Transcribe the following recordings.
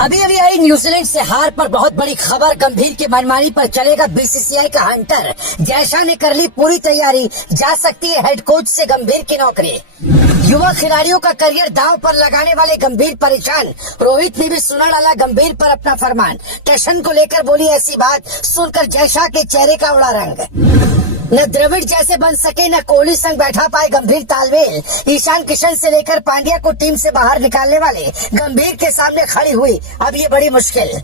अभी अभी आई न्यूजीलैंड से हार पर बहुत बड़ी खबर। गंभीर की मनमानी पर चलेगा बीसीसीआई का हंटर। जयशाह ने कर ली पूरी तैयारी, जा सकती है हेड कोच से गंभीर की नौकरी। युवा खिलाड़ियों का करियर दांव पर लगाने वाले गंभीर परेशान। रोहित ने भी सुना डाला गंभीर पर अपना फरमान। टशन को लेकर बोली ऐसी बात, सुनकर जयशाह के चेहरे का उड़ा रंग। न द्रविड़ जैसे बन सके न कोहली संग बैठा पाए गंभीर तालमेल। ईशान किशन से लेकर पांड्या को टीम से बाहर निकालने वाले गंभीर के सामने खड़ी हुई अब ये बड़ी मुश्किल।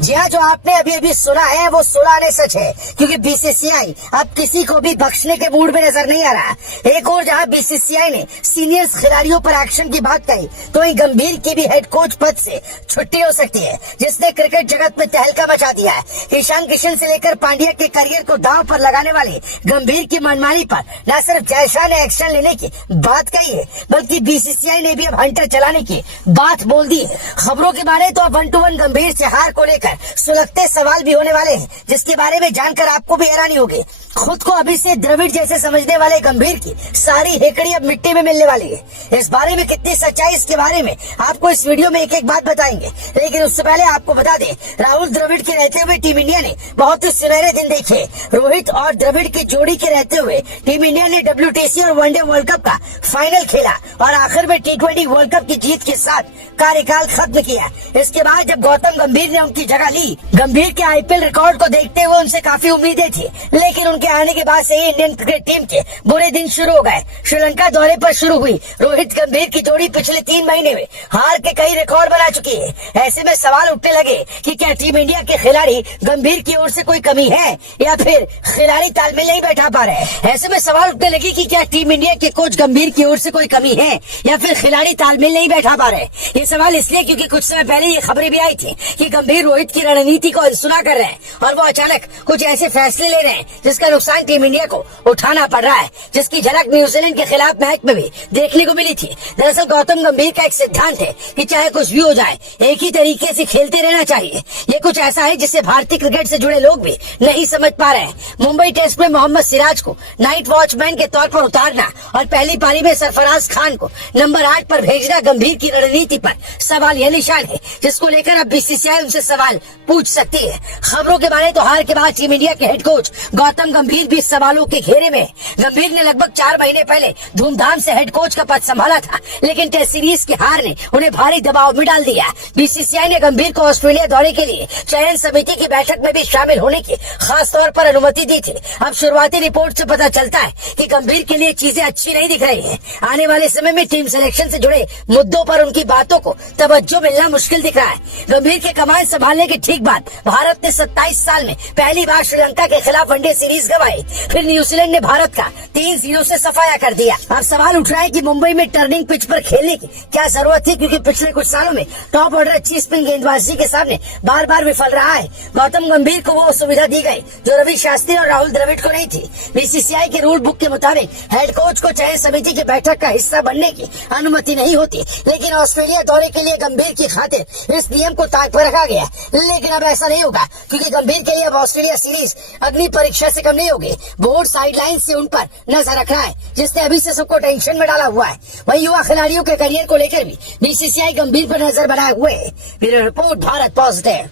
जी हाँ, जो आपने अभी अभी सुना है वो सुनाने सच है, क्योंकि बीसीसीआई अब किसी को भी बख्शने के मूड में नजर नहीं आ रहा। एक और जहाँ बीसीसीआई ने सीनियर्स खिलाड़ियों पर एक्शन की बात कही, तो वहीं गंभीर की भी हेड कोच पद से छुट्टी हो सकती है, जिसने क्रिकेट जगत में तहलका मचा दिया है। ईशान किशन से लेकर पांड्या के करियर को दांव पर लगाने वाले गंभीर की मनमानी पर न सिर्फ जयशाह ने एक्शन लेने की बात कही है, बल्कि बीसीसीआई ने भी अब हंटर चलाने की बात बोल दी है। खबरों के बारे तो अब 1-1 गंभीर से हार को लेकर सुलगते सवाल भी होने वाले हैं, जिसके बारे में जानकर आपको भी हैरानी होगी। खुद को अभी से द्रविड़ जैसे समझने वाले गंभीर की सारी हेकड़ी अब मिट्टी में मिलने वाली है। इस बारे में कितनी सच्चाई, इसके बारे में आपको इस वीडियो में एक एक बात बताएंगे। लेकिन उससे पहले आपको बता दें, राहुल द्रविड़ के रहते हुए टीम इंडिया ने बहुत ही सुनहरे दिन देखे। रोहित और द्रविड़ की जोड़ी के रहते हुए टीम इंडिया ने WTC और वनडे वर्ल्ड कप का फाइनल खेला और आखिर में T20 वर्ल्ड कप की जीत के साथ कार्यकाल खत्म किया। इसके बाद जब गौतम गंभीर ने उनकी जगह ली, गंभीर के IPL रिकॉर्ड को देखते हुए उनसे काफी उम्मीदें थी, लेकिन उनके आने के बाद से ही इंडियन क्रिकेट टीम के बुरे दिन शुरू हो गए। श्रीलंका दौरे पर शुरू हुई रोहित गंभीर की जोड़ी पिछले 3 महीने में हार के कई रिकॉर्ड बना चुकी है। ऐसे में सवाल उठने लगे कि क्या टीम इंडिया के खिलाड़ी गंभीर की ओर से कोई कमी है या फिर खिलाड़ी तालमेल नहीं बैठा पा रहे हैं। ऐसे में सवाल उठने लगे कि क्या टीम इंडिया के कोच गंभीर की ओर से कोई कमी है या फिर खिलाड़ी तालमेल नहीं बैठा पा रहे। ये सवाल इसलिए क्योंकि कुछ समय पहले ये खबरें भी आई थी कि गंभीर रोहित की रणनीति को अनसुना कर रहे हैं और वो अचानक कुछ ऐसे फैसले ले रहे हैं जिसका नुकसान टीम इंडिया को उठाना पड़ रहा है, जिसकी झलक न्यूजीलैंड के खिलाफ मैच में भी देखने को मिली थी। दरअसल गौतम गंभीर का एक सिद्धांत है कि चाहे कुछ भी हो जाए, एक ही तरीके से खेलते रहना चाहिए। ये कुछ ऐसा है जिसे भारतीय क्रिकेट से जुड़े लोग भी नहीं समझ पा रहे हैं। मुंबई टेस्ट में मोहम्मद सिराज को नाइट वॉचमैन के तौर पर उतारना और पहली पारी में सरफराज खान को नंबर 8 पर भेजना गंभीर की रणनीति पर सवाल यह निशान है, जिसको लेकर अब बीसीसीआई उनसे सवाल पूछ सकती है। खबरों के बारे तो हार के बाद टीम इंडिया के हेड कोच गौतम गंभीर भी सवालों के घेरे में। गंभीर ने लगभग 4 महीने पहले धूमधाम से हेड कोच का पद संभाला था, लेकिन टेस्ट सीरीज की हार ने उन्हें भारी दबाव में डाल दिया। बीसीसीआई ने गंभीर को ऑस्ट्रेलिया दौरे के लिए चयन समिति की बैठक में भी शामिल होने की खास तौर पर अनुमति दी थी। अब शुरुआती रिपोर्ट से पता चलता है कि गंभीर के लिए चीजें अच्छी नहीं दिख रही है। आने वाले समय में टीम सिलेक्शन से जुड़े मुद्दों पर उनकी बातों को तवज्जो मिलना मुश्किल दिख रहा है। गंभीर के कमान संभालने के ठीक बाद भारत ने 27 साल में पहली बार श्रीलंका के खिलाफ वनडे सीरीज गंवाई। फिर न्यूजीलैंड ने भारत का 3-0 से सफाया कर दिया। अब सवाल उठ रहा है कि मुंबई में टर्निंग पिच पर खेलने की क्या जरूरत थी, क्योंकि पिछले कुछ सालों में टॉप ऑर्डर अच्छी स्पिन गेंदबाजी के सामने बार बार विफल रहा है। गौतम गंभीर को वो सुविधा दी गई जो रवि शास्त्री और राहुल द्रविड़ को नहीं थी। बीसीसीआई के रूल बुक के मुताबिक हेड कोच को चयन समिति की बैठक का हिस्सा बनने की अनुमति नहीं होती, लेकिन ऑस्ट्रेलिया दौरे के लिए गंभीर की खातिर इस नियम को ताक पर रखा गया। लेकिन अब ऐसा नहीं होगा, क्योंकि गंभीर के लिए अब ऑस्ट्रेलिया सीरीज अग्नि परीक्षा से कम नहीं होगी। बोर्ड साइडलाइन से उन पर नजर रख रहा है, जिसने अभी से सबको टेंशन में डाला हुआ है। वहीं युवा खिलाड़ियों के करियर को लेकर भी बीसीसीआई गंभीर पर नजर बनाए हुए है। Bureau report, Bharat positive.